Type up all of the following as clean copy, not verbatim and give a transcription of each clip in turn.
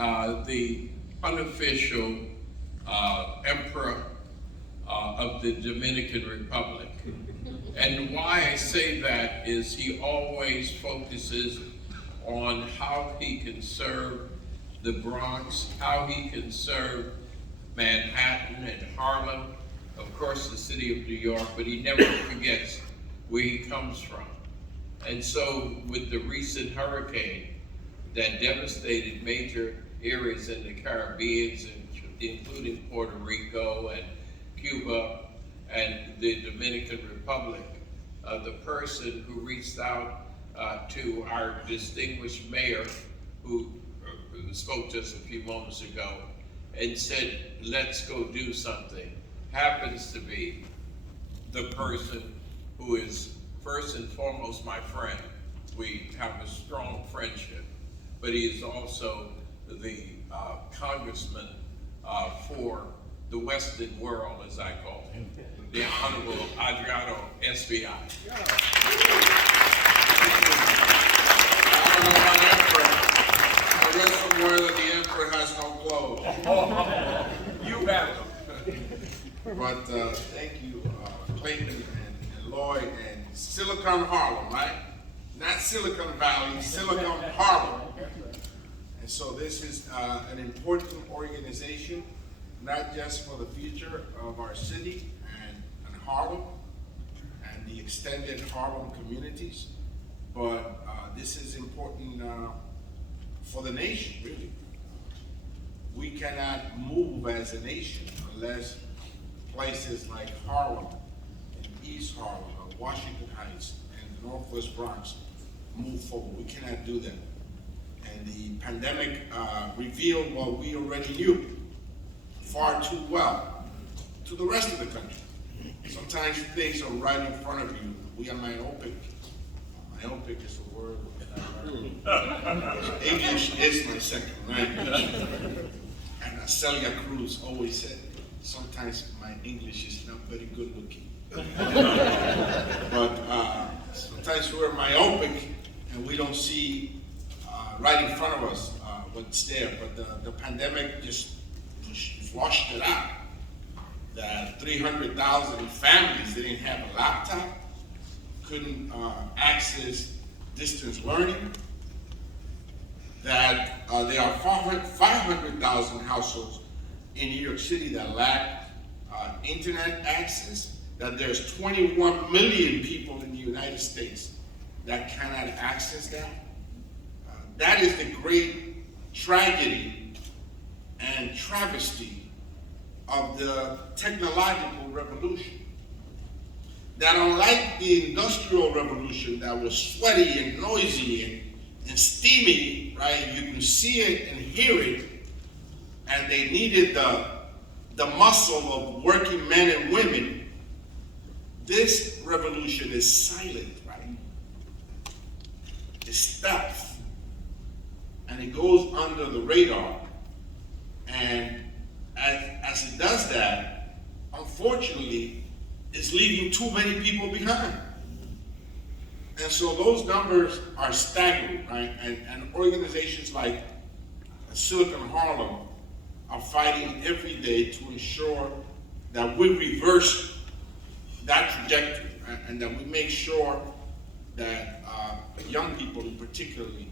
the unofficial emperor of the Dominican Republic. And why I say that is he always focuses on how he can serve the Bronx, how he can serve Manhattan and Harlem, of course the city of New York, but he never forgets where he comes from. And so with the recent hurricane that devastated major areas in the Caribbean, including Puerto Rico and Cuba and the Dominican Republic, the person who reached out to our distinguished mayor, who spoke just a few moments ago, and said, let's go do something, happens to be the person who is first and foremost my friend. We have a strong friendship, but he is also the congressman for the Western world, as I call him, the Honorable Adriano Espaillat. I don't know about Emperor. I read somewhere that the Emperor has no clothes. You have them. But thank you, Clayton and Lloyd and Silicon Harlem, right? Not Silicon Valley, Silicon Harlem. And so this is an important organization, not just for the future of our city and Harlem and the extended Harlem communities, but this is important for the nation, really. We cannot move as a nation unless places like Harlem and East Harlem, Washington Heights, and the Northwest Bronx move forward. We cannot do that. And the pandemic revealed what we already knew far too well to the rest of the country. Sometimes things are right in front of you. We are myopic. Myopic is a word that I learned. English is my second language. And Celia Cruz always said, sometimes my English is not very good looking. But sometimes we're myopic and we don't see right in front of us what's there. But the pandemic just flushed it out. That 300,000 families didn't have a laptop, couldn't access distance learning, that there are 500,000 households in New York City that lack internet access, that there's 21 million people in the United States that cannot access that. That is the great tragedy and travesty of the technological revolution. That unlike the industrial revolution that was sweaty and noisy and steamy, right? You can see it and hear it, and they needed the muscle of working men and women. This revolution is silent, right? It's stealth, and it goes under the radar. And as it does that, unfortunately, it's leaving too many people behind. And so those numbers are staggering, right? And organizations like Silicon Harlem are fighting every day to ensure that we reverse that trajectory, right? And that we make sure that young people, and particularly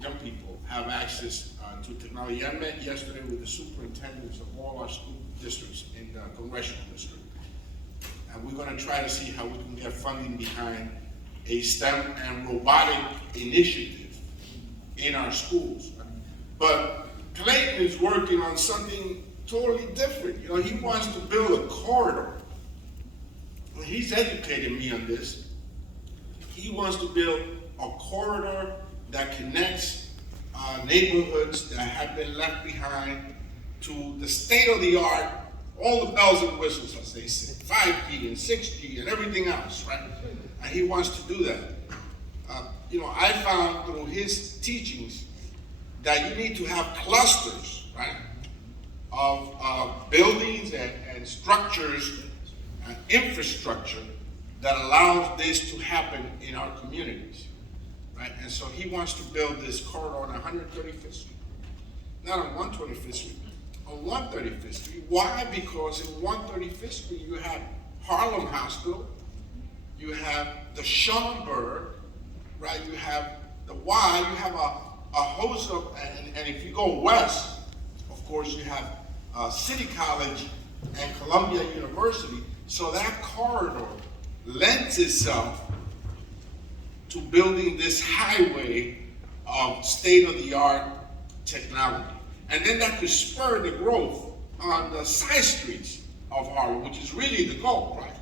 young people, have access to technology. I met yesterday with the superintendents of all our school districts in the congressional district. And we're going to try to see how we can get funding behind a STEM and robotic initiative in our schools. But Clayton is working on something totally different. You know, he wants to build a corridor. He's educated me on this. He wants to build a corridor that connects neighborhoods that have been left behind to the state-of-the-art, all the bells and whistles, as they say, 5G and 6G and everything else, right? And he wants to do that. You know, I found through his teachings that you need to have clusters, right, of buildings and structures and infrastructure that allows this to happen in our communities, right? And so he wants to build this corridor on 135th Street. not on 125th Street, on 135th Street. Why? Because in 135th Street you have Harlem Hospital, you have the Schomburg, right? You have the Y, you have a host of, and if you go west, of course you have City College and Columbia University. So that corridor lends itself to building this highway of state-of-the-art technology. And then that could spur the growth on the side streets of Harlem, which is really the goal, right?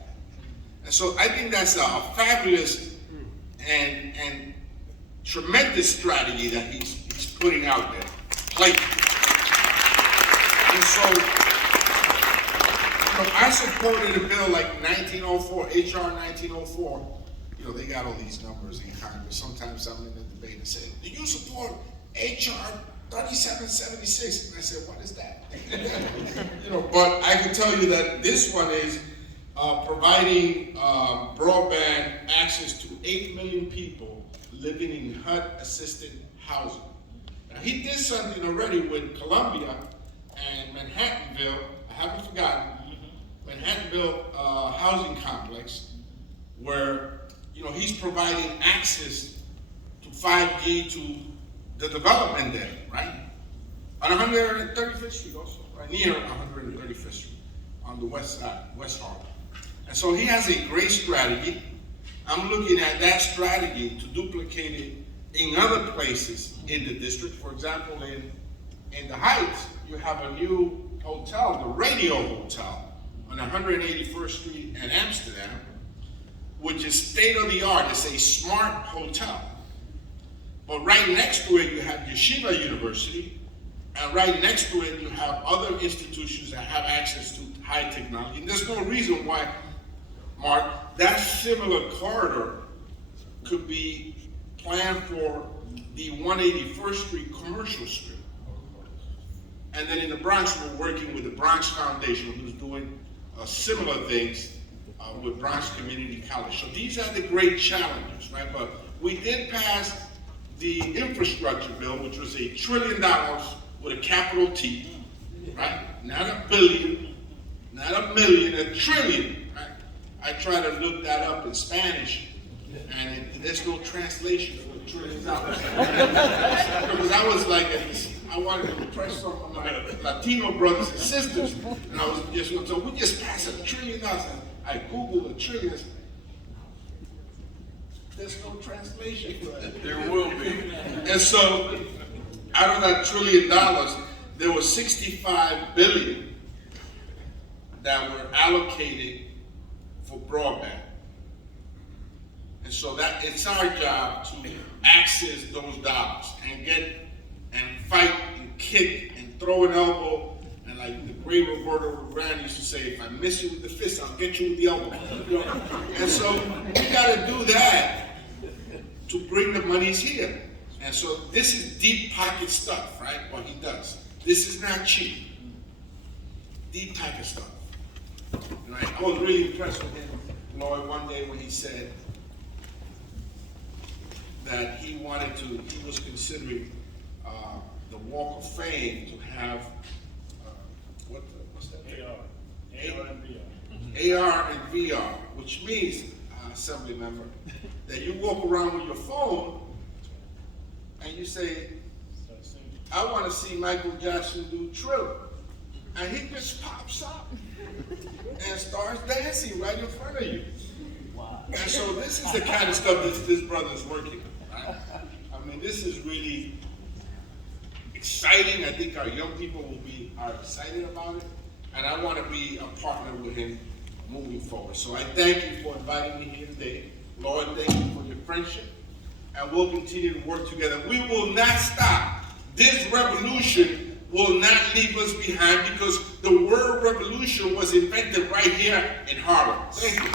And so I think that's a fabulous and tremendous strategy that he's putting out there. And so, I supported a bill like 1904, HR 1904. They got all these numbers in Congress. Sometimes I'm in the debate and say, do you support HR 3776? And I said, what is that? But I can tell you that this one is providing broadband access to 8 million people living in HUD-assisted housing. Now, he did something already with Columbia and Manhattanville. I haven't forgotten. Manhattanville housing complex, where he's providing access to 5G to the development there, right? On 135th Street also, right near 135th Street, on the west side, West Harlem. And so he has a great strategy. I'm looking at that strategy to duplicate it in other places in the district. For example, in the Heights, you have a new hotel, the Radio Hotel, on 181st Street in Amsterdam, which is state-of-the-art. It's a smart hotel. But right next to it, you have Yeshiva University, and right next to it, you have other institutions that have access to high technology. And there's no reason why, Mark, that similar corridor could be planned for the 181st Street commercial strip. And then in the Bronx, we're working with the Bronx Foundation, who's doing similar things with Bronx Community College. So these are the great challenges, right? But we did pass the infrastructure bill, which was $1 trillion with a capital T, right? Not a billion, not a million, $1 trillion, right? I tried to look that up in Spanish, and there's no translation for $1 trillion. Because I was like, I wanted to impress some of my Latino brothers and sisters, and I was just going to say, we just passed $1 trillion. I Googled $1 trillion. There's no translation for that. There will be. And so, out of that $1 trillion, there was $65 billion that were allocated for broadband. And so that it's our job to access those dollars and get and fight and kick and throw an elbow. And like the great Roberto Duran used to say, if I miss you with the fist, I'll get you with the elbow. And so we got to do that to bring the monies here. And so this is deep pocket stuff, right? What he does. This is not cheap. Deep pocket stuff. Right? I was really impressed with him, Lloyd, one day when he said that he was considering the Walk of Fame to have, what's that? AR and VR. AR and VR, which means, Assembly member, that you walk around with your phone and you say, I want to see Michael Jackson do Thriller. And he just pops up and starts dancing right in front of you. Wow. And so this is the kind of stuff this brother's working on, right? I mean, this is really exciting. I think our young people are excited about it. And I want to be a partner with him moving forward. So I thank you for inviting me here today. Lord, thank you for your friendship. And we'll continue to work together. We will not stop. This revolution will not leave us behind because the word revolution was invented right here in Harlem. Thank you.